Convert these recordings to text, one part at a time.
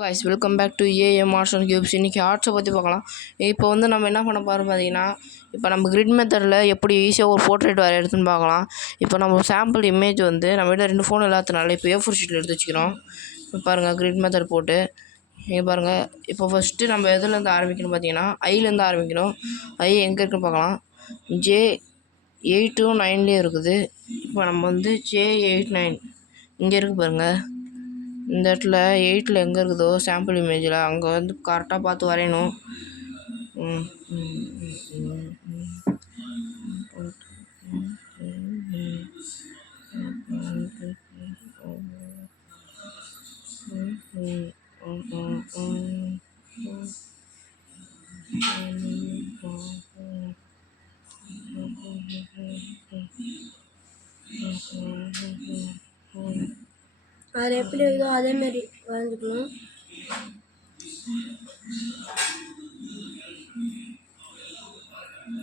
guys, welcome back to AM Arts and Cubes. இன்றைக்கி ஆர்ட்ஸை பற்றி பார்க்கலாம். இப்போ நம்ம என்ன பண்ண போகிறோம் பார்த்தீங்கன்னா, இப்போ நம்ம கிரிட் மெத்தடில் எப்படி ஈஸியாக ஒரு போர்ட்ரேட் வரையறதுன்னு பார்க்கலாம். இப்போ நம்ம சாம்பிள் இமேஜ் நம்ம கிட்ட 2 ஃபோன் இல்லாததுனால இப்போ A4 ஷீட்டில் எடுத்து வச்சுக்கிறோம். இப்போ பாருங்கள், கிரிட் மெத்தட் போட்டு இங்கே பாருங்கள். இப்போ ஃபஸ்ட்டு நம்ம எதுலேருந்து ஆரம்பிக்கணும் பார்த்தீங்கன்னா, ஐலேருந்து ஆரம்பிக்கணும். ஐ எங்கே இருக்குன்னு பார்க்கலாம். J8 9லேயே இருக்குது. இப்போ நம்ம J8 9 இங்கே இருக்குது பாருங்கள். இந்த இடத்துல 8ல் எங்கே இருக்குதோ சாம்பிள் இமேஜில் அங்கே கரெக்டாக பார்த்து வரையணும். அது எப்படி இருக்குதோ அதேமாரி வரைஞ்சிக்கணும்.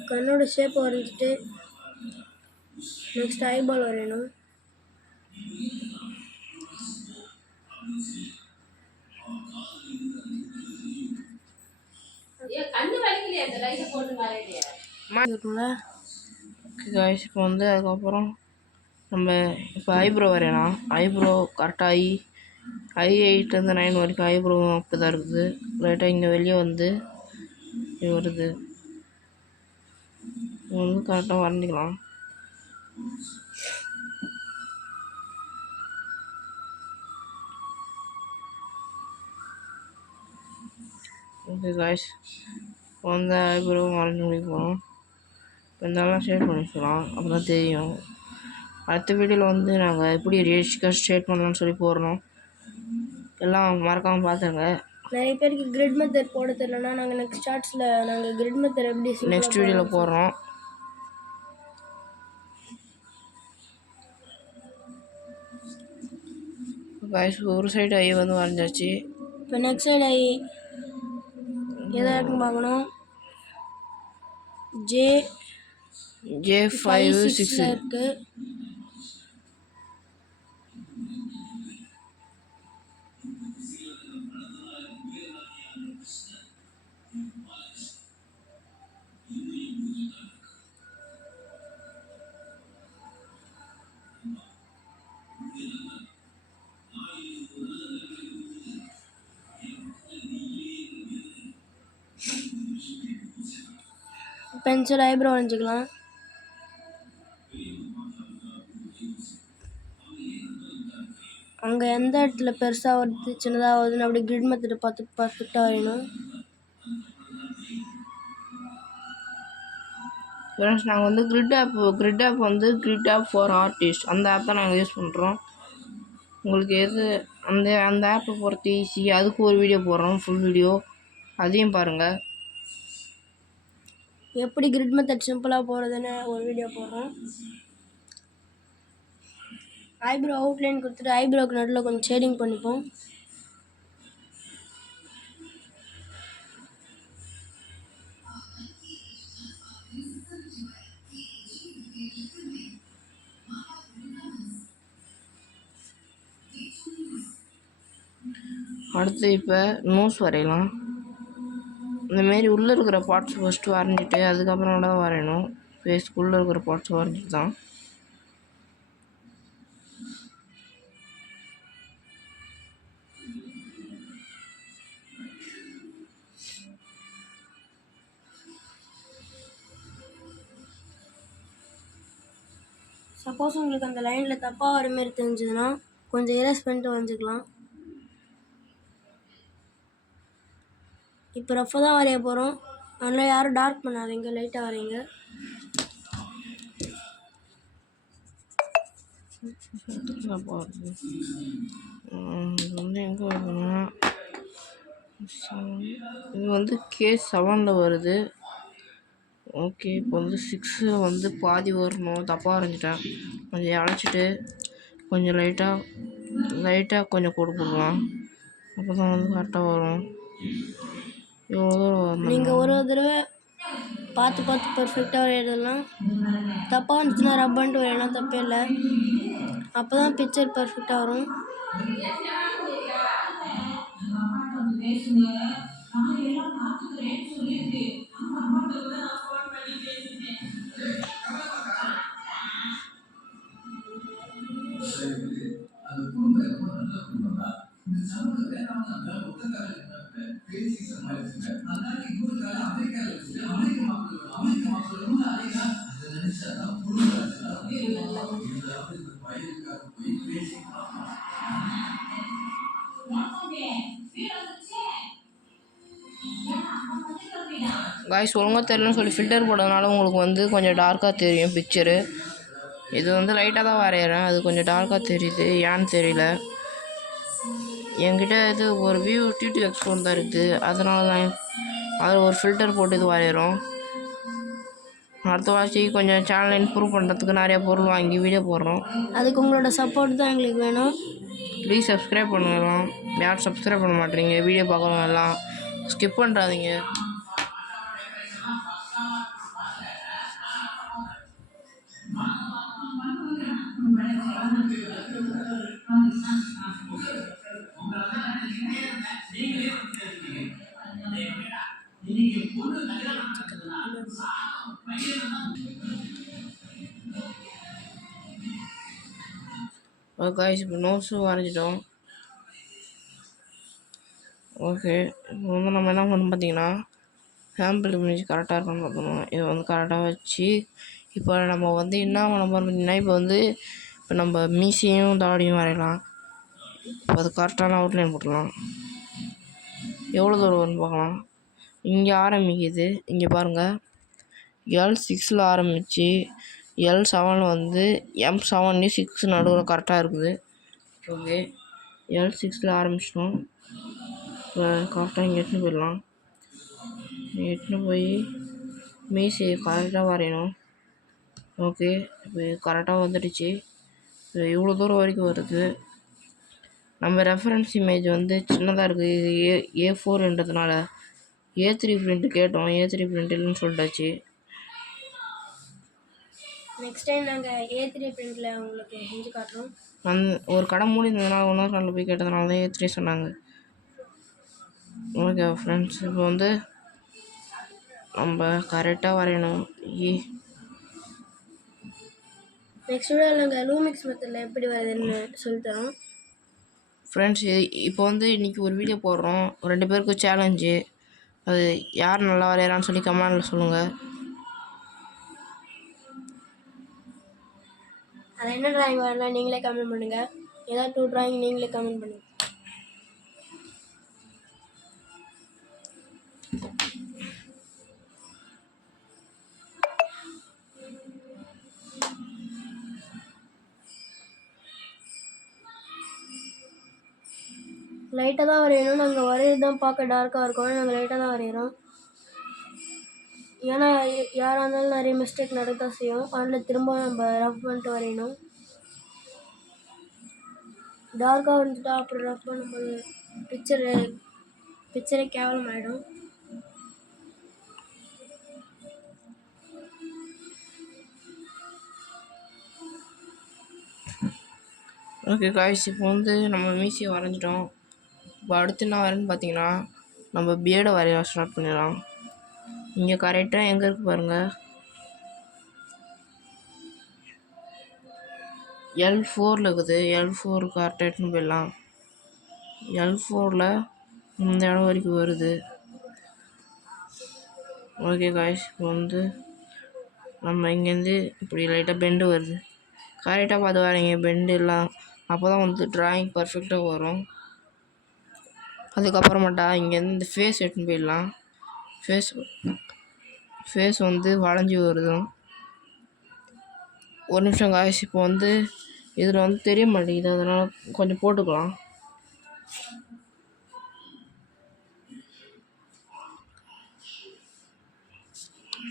கண்ணோட ஷேப் வரைஞ்சிட்டு நெக்ஸ்ட் ஐபால் வரையணும். இப்போ அதுக்கப்புறம் நம்ம இப்போ ஐப்ரோ வரையலாம். ஐப்ரோ கரெக்டாக I8லேருந்து 9 வரைக்கும் ஐப்ரோ அப்படி தான் இருக்குது. லைட்டாக இங்கே வெளியே இது வருது. கரெக்டாக வரைஞ்சிக்கலாம். ஓகே காய்ஸ், இப்போ ஐப்ரோ வரைஞ்சி முடிக்கலாம். இப்போ இதெல்லாம் ஷேட் பண்ணிக்கலாம், அப்போ தான் தெரியும். அடுத்த வீடியோவில் நாங்கள் எப்படி ரியலிஸ்டிக்காக ஷேட் பண்ணலாம்னு சொல்லி போடுறோம். எல்லாம் மறக்காமல் பார்த்துங்க. நிறைய பேருக்கு கிரிட் மெத்தட் போட தெரியலன்னா நாங்கள் நெக்ஸ்ட் ஷார்ட்ஸில் நாங்கள் கிரிட் மெத்தட் எப்படி நெக்ஸ்ட் வீடியோவில் போடுறோம். காய்ஸ், ஒரு சைடு ஐ வரைஞ்சாச்சு. இப்போ நெக்ஸ்ட் சைடு ஐ எதாக இருக்குன்னு பார்க்கணும். J5 6 இருக்குது. பென்சில் ஐப்ரோ வரைஞ்சிக்கலாம். அங்கே எந்த இடத்துல பெருசாக வருது சின்னதாக வருதுன்னு அப்படி கிரிட் மெத்தடை பார்த்து பர்ஃபெக்டாக வரையணும். ஃப்ரெண்ட்ஸ், நாங்கள் grid app grid app for artist அந்த ஆப் தான் நாங்கள் யூஸ் பண்ணுறோம். உங்களுக்கு எது அந்த ஆப்பை பொறுத்து ஈஸி, அதுக்கு ஒரு வீடியோ போடுறோம், ஃபுல் வீடியோ, அதையும் பாருங்கள். எப்படி கிரிட் மெத்தட் சிம்பிளாக போகிறதுன்னு ஒரு வீடியோ போடுறோம். ஐப்ரோ அவுட்லைன் கொடுத்துட்டு ஐப்ரோக்கு நடுவில் கொஞ்சம் ஷேடிங் பண்ணிப்போம். அடுத்து இப்போ நோஸ் வரையலாம். இந்தமாரி உள்ளே இருக்கிற பார்ட்ஸ் ஃபஸ்ட்டு வரைஞ்சிட்டு அதுக்கப்புறம் தான் வரையணும். ஃபேஸ்க்குள்ளே இருக்கிற பார்ட்ஸ் வரைஞ்சிட்டு தான். சப்போஸ் உங்களுக்கு அந்த லைனில் தப்பாக வர மாரி தெரிஞ்சதுன்னா கொஞ்சம் எரேஸ் பண்ணிட்டு வரைஞ்சிக்கலாம். இப்போ ரஃபாக தான் வரைய போகிறோம், அதனால் யாரும் டார்க் பண்ணாதீங்க, லைட்டாக வரைங்க. எங்கே வருதுன்னா இது K7ல் வருது. ஓகே, இப்போ 6ல் பாதி வரணும். தப்பாக வரைஞ்சிட்டேன். கொஞ்சம் அழைச்சிட்டு கொஞ்சம் லைட்டாக கொஞ்சம் போடலாம். அப்போ தான் கரெக்டாக வரும். இவ்வளோ தூரம் வரணும். நீங்கள் ஒரு தடவை பார்த்து பர்ஃபெக்டாக வரையிடலாம். தப்பாக வந்துச்சுன்னா ரப் பண்ணிட்டு வரையலாம், தப்பே இல்லை. அப்போ தான் பிக்சர் பர்ஃபெக்டாக வரும். காய்ஸ் ஒழுங்காக தெரியலன்னு சொல்லி ஃபில்டர் போடுறதுனால உங்களுக்கு வந்து கொஞ்சம் டார்க்காக தெரியும் பிக்சரு. இது வந்து லைட்டாக தான் வரைகிறேன், அது கொஞ்சம் டார்க்காக தெரியுது, ஏன்னு தெரியல. என்கிட்ட இது ஒரு வியூ T2X ஃபோன் தான் இருக்குது, அதனால தான் அதில் ஒரு ஃபில்டர் போட்டு இது வரைகிறோம். அடுத்த வாட்சி கொஞ்சம் சேனலை இம்ப்ரூவ் பண்ணுறதுக்கு நிறையா பொருள் வாங்கி வீடியோ போடுறோம். அதுக்கு உங்களோட சப்போர்ட் தான் எங்களுக்கு வேணும். ப்ளீஸ் சப்ஸ்கிரைப் பண்ணுங்கலாம். யாரும் சப்ஸ்கிரைப் பண்ண மாட்டேறீங்க, வீடியோ பார்க்குறவங்க எல்லாம் ஸ்கிப் பண்ணுறாதீங்க. காய்ஸ் இப்போ நோட்ஸும் வரைஞ்சிட்டோம். ஓகே, இப்போ வந்து நம்ம என்ன பண்ணணும் பார்த்தீங்கன்னா, சாம்பிள் இமேஜ் கரெக்டாக இருக்கணும்னு பார்க்கணும். இதை வந்து கரெக்டாக வச்சு இப்போ நம்ம வந்து என்ன பண்ண போகிறோம் பார்த்தீங்கன்னா, இப்போ நம்ம மீசையும் தாடியும் வரையலாம். இப்போ அது கரெக்டான அவுட்லைன் போட்டுடலாம். எவ்வளோ தூரம் வரும்னு பார்க்கலாம். இங்கே ஆரம்பிக்குது, இங்கே பாருங்கள். L6 ஆரம்பித்து L7 வந்து M7 6 நடுவில் கரெக்டாக இருக்குது. ஓகே, L6 ஆரம்பிச்சிட்டோம். இப்போ கரெக்டாக இங்கே எடுத்துன்னு போயிடலாம். எடுத்துன்னு போய் மீசையை கரெக்டாக வரையணும். ஓகே, இப்போ கரெக்டாக வந்துடுச்சு. இவ்வளோ தூரம் வரைக்கும் வருது. நம்ம ரெஃபரன்ஸ் இமேஜ் வந்து சின்னதாக இருக்குது, இது A4ன்றதுனால A3 பிரிண்ட் கேட்டோம், A3 பிரிண்ட் இல்லைன்னு சொல்லிட்டாச்சு. நெக்ஸ்ட் டைம் நாங்கள் A3 பிரிண்டில் உங்களுக்கு செஞ்சு காட்டுறோம். ஒரு கடை மூடி இருந்ததுனால இன்னொரு கடையில் போய் கேட்டதுனால தான் A3 சொன்னாங்க. ஓகே ஃப்ரெண்ட்ஸ், இப்போ வந்து நம்ம கரெக்டாக வரையணும். நெக்ஸ்ட் வீடியோவில் நாங்கள் லூமிக்ஸ் மெத்தடில் எப்படி வருதுன்னு சொல்லித்தரோம். ஃப்ரெண்ட்ஸ், இப்போ வந்து இன்றைக்கி ஒரு வீடியோ போடுறோம், 2 பேருக்கு சேலஞ்சு. அது யார் நல்லா வரைகிறான்னு சொல்லி கமெண்டில் சொல்லுங்கள். அது என்ன ட்ராயிங் வரலாம் நீங்களே கமெண்ட் பண்ணுங்கள். ஏதாவது 2 ட்ராயிங் நீங்களே கமெண்ட் பண்ணுங்கள். லைட்டாக தான் வரையணும். நாங்கள் வரைகிறது தான் பார்க்க டார்க்காக இருக்கும், நாங்கள் லைட்டாக தான் வரைகிறோம். ஏன்னா யாராக இருந்தாலும் நிறைய மிஸ்டேக் நடக்க தான் செய்யும், அதில் திரும்ப நம்ம ரஃப் பண்ணிட்டு வரையணும். டார்க்காக வந்துட்டா அப்புறம் ரஃப் பண்ணும்போது பிக்சரே கேவலம் ஆகிடும். ஓகே காய்ஸ், இப்போ வந்து நம்ம மீசியை வரைஞ்சிட்டோம். இப்போ அடுத்து என்ன வரைன்னு பார்த்தீங்கன்னா, நம்ம பியர்டை வரைய ஸ்டார்ட் பண்ணிடலாம். இங்கே கரெக்டாக எங்கே இருக்குது பாருங்கள், L4 இருக்குது. L4 கரெக்டாக எடுத்துன்னு போயிடலாம். L4 இந்த இடம் வரைக்கும் வருது. ஓகே காய்ஸ், இப்போ வந்து நம்ம இங்கேருந்து இப்படி லைட்டாக பெண்டு வருது, கரெக்டாக பார்த்து வரைங்க, பெண்டு எல்லாம். அப்போ தான் வந்து ட்ராயிங் பர்ஃபெக்டாக வரும். அதுக்கப்புறமாட்டா இங்கேருந்து இந்த ஃபேஸ் எடுத்துன்னு போயிடலாம். ஃபேஸ் வந்து வளைஞ்சி வருதும். ஒரு நிமிஷம் காய்ஸ், இப்போ வந்து இதில் வந்து தெரிய மாட்டேங்குது, அதனால் கொஞ்சம் போட்டுக்கலாம்.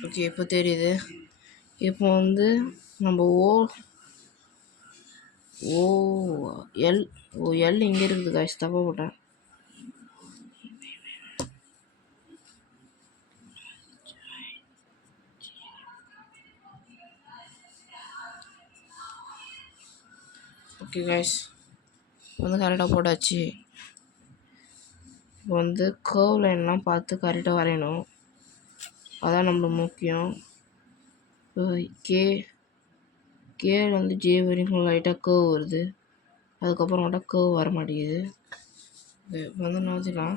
ஓகே, இப்போ தெரியுது. இப்போ வந்து நம்ம எல் இங்கே இருக்குது காய்ஸ், தப்பா போட்டேன். ஓகே காய்ஸ், வந்து கரெக்டாக போட்டாச்சு. இப்போ வந்து கர்வ் லைன்லாம் பார்த்து கரெக்டாக வரையணும். அதான் நம்மளுக்கு முக்கியம். இப்போ கேலேருந்து ஜே வரைக்கும் லைட்டாக கர்வ் வருது. அதுக்கப்புறம் மட்டும் கர்வ் வர மாட்டேங்குது. இப்போ வந்து என்ன வச்சுக்கலாம்,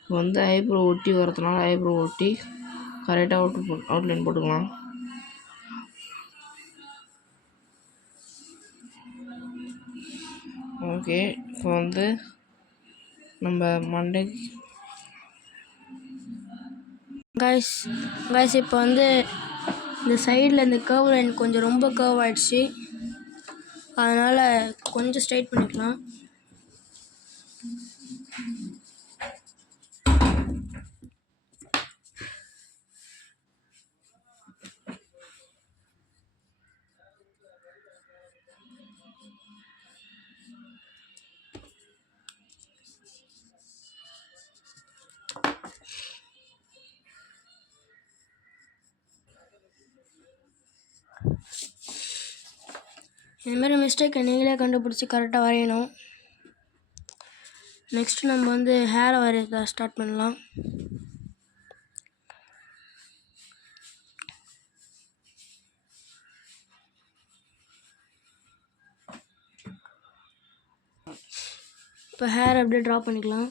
இப்போ வந்து ஐப்ரோ ஒட்டி வரதுனால ஐப்ரோ ஒட்டி கரெக்டாக அவுட்லைன் போட்டுக்கலாம். ஓகே, இப்போ வந்து நம்ம மண்டைக்கு கைஸ் இப்போ வந்து இந்த சைடில் இந்த கர்வ் லைன் கொஞ்சம் ரொம்ப கர்வ் ஆகிடுச்சு. அதனால் கொஞ்சம் ஸ்ட்ரைட் பண்ணிக்கலாம். இதுமாரி மிஸ்டேக்கை நீங்களே கண்டுபிடிச்சி கரெக்டாக வரையணும். நெக்ஸ்ட்டு நம்ம வந்து ஹேரை வரையறத ஸ்டார்ட் பண்ணலாம். இப்போ ஹேர் அப்படியே ட்ரா பண்ணிக்கலாம்.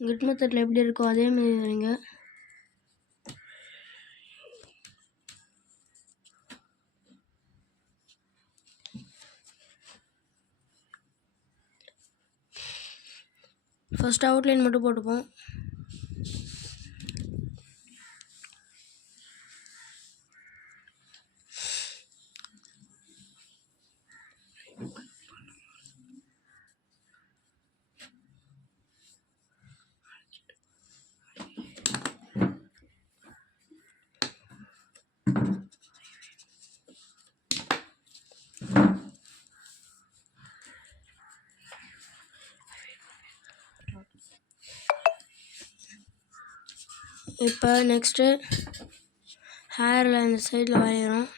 கிரிட் மெத்தடில் எப்படி இருக்கோ அதேமாரி வரைங்க. ஃபர்ஸ்ட் அவுட்லைன் மட்டும் போட்டுப்போம். இப்போ நெக்ஸ்ட்டு ஹேரில் இந்த சைடில் வரைகிறோம்.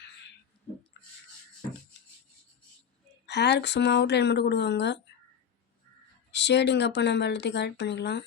ஹேருக்கு சும்மா அவுட்லைன் மட்டும் கொடுக்குவாங்க. ஷேடிங் அப்போ நம்ம எல்லாத்தையும் கரெக்ட் பண்ணிக்கலாம்.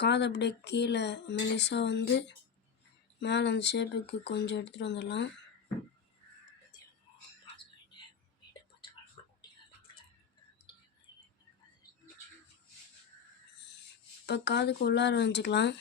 காது அப்படியே கீழே மெலிசாக வந்து மேலே அந்த ஷேப்புக்கு கொஞ்சம் எடுத்துகிட்டு வந்துடலாம். இப்போ காதுக்கு உள்ளார வச்சுக்கலாம்.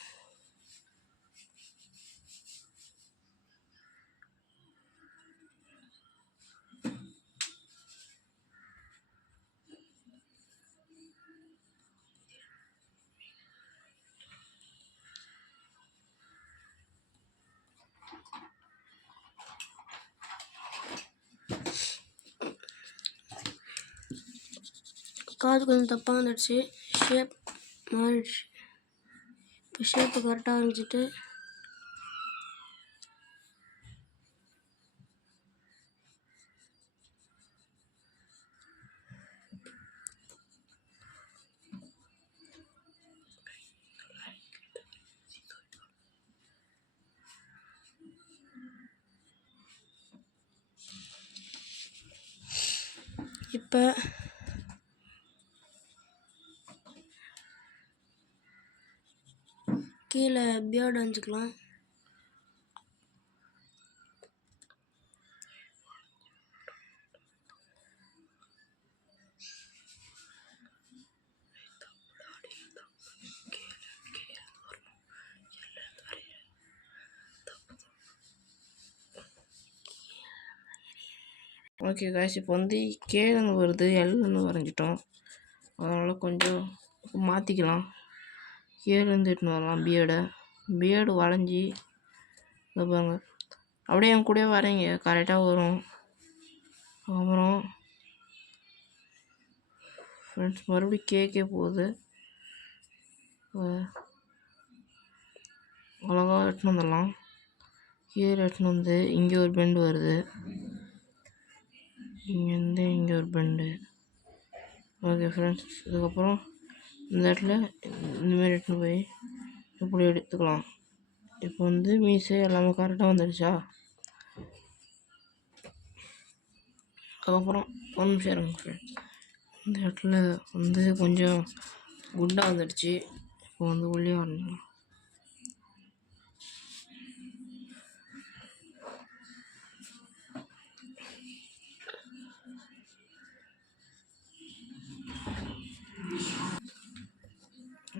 காது கொஞ்சம் தப்பாக வந்துடுச்சு, ஷேப் மாறிடுச்சு. இப்போ ஷேப்பு கரெக்டாக வரைஞ்சிட்டு இப்போ கீழே பியர்டு வரைஞ்சிக்கலாம். ஓகே காய்ஸ், இப்போ வந்து கேலன்னு வருது, எல்லுன்னு வரைஞ்சிட்டோம். அதனால் கொஞ்சம் மாற்றிக்கலாம். கேலேருந்து எட்டுன்னு வரலாம் பியர்டு வரைஞ்சி இதை பாருங்க. அப்படியே என் கூட வரைங்க, கரெக்டாக வரும். அப்புறம் ஃப்ரெண்ட்ஸ் மறுபடியும் கேக்கே போகுது. அழகாக எடுத்துன்னு வந்துடலாம். கீழே எடுத்துன்னு வந்து இங்கே ஒரு பெண்டு வருது, இங்கேருந்து இங்கே ஒரு பெண்டு. ஓகே ஃப்ரெண்ட்ஸ், இதுக்கப்புறம் இந்த இடத்துல இந்தமாரி எடுத்துன்னு போய் இப்படி எடுத்துக்கலாம். இப்போ வந்து மீசை எல்லாமே கரெக்டாக வந்துடுச்சா? அதுக்கப்புறம் ஒரு நிமிஷம் இருங்க ஃப்ரெண்ட்ஸ். இந்த இடத்துல வந்து கொஞ்சம் குண்டாக வந்துடுச்சு. இப்போ வந்து உள்ளே வரணும்.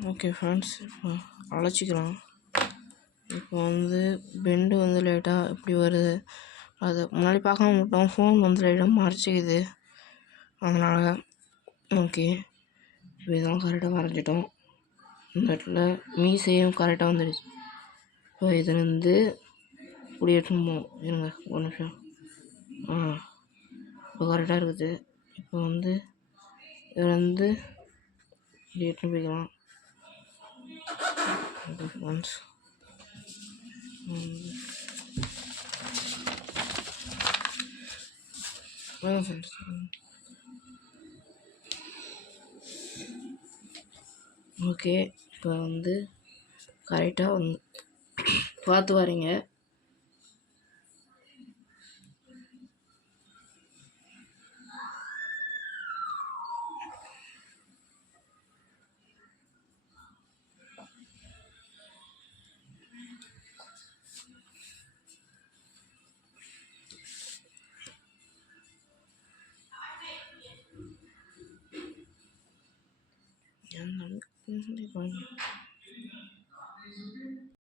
ஓகே ஃப்ரெண்ட்ஸ், இப்போ அழைச்சிக்கலாம். இப்போ வந்து பெண்டு வந்து லைட்டாக இப்படி வருது. அது முன்னாடி பார்க்காம விட்டோம், ஃபோன் வந்து லைட்டாக மறைச்சிக்குது. அதனால் ஓகே, இப்போ இதெல்லாம் கரெக்டாக வரைஞ்சிட்டோம். இந்த இடத்துல மீசையும் கரெக்டாக வந்துடுச்சு. இப்போ இதுலேருந்து இப்படி எடுத்துன்னு போவோம். இருங்க ஒரு நிமிஷம். இப்போ கரெக்டாக இருக்குது. இப்போ வந்து இதுலேருந்து இப்படி எடுத்துன்னு போய்க்கலாம். ஓகே ஃப்ரெண்ட்ஸ், ஓகே, இப்போ வந்து கரெக்டாக வந்து பார்த்து வரீங்க.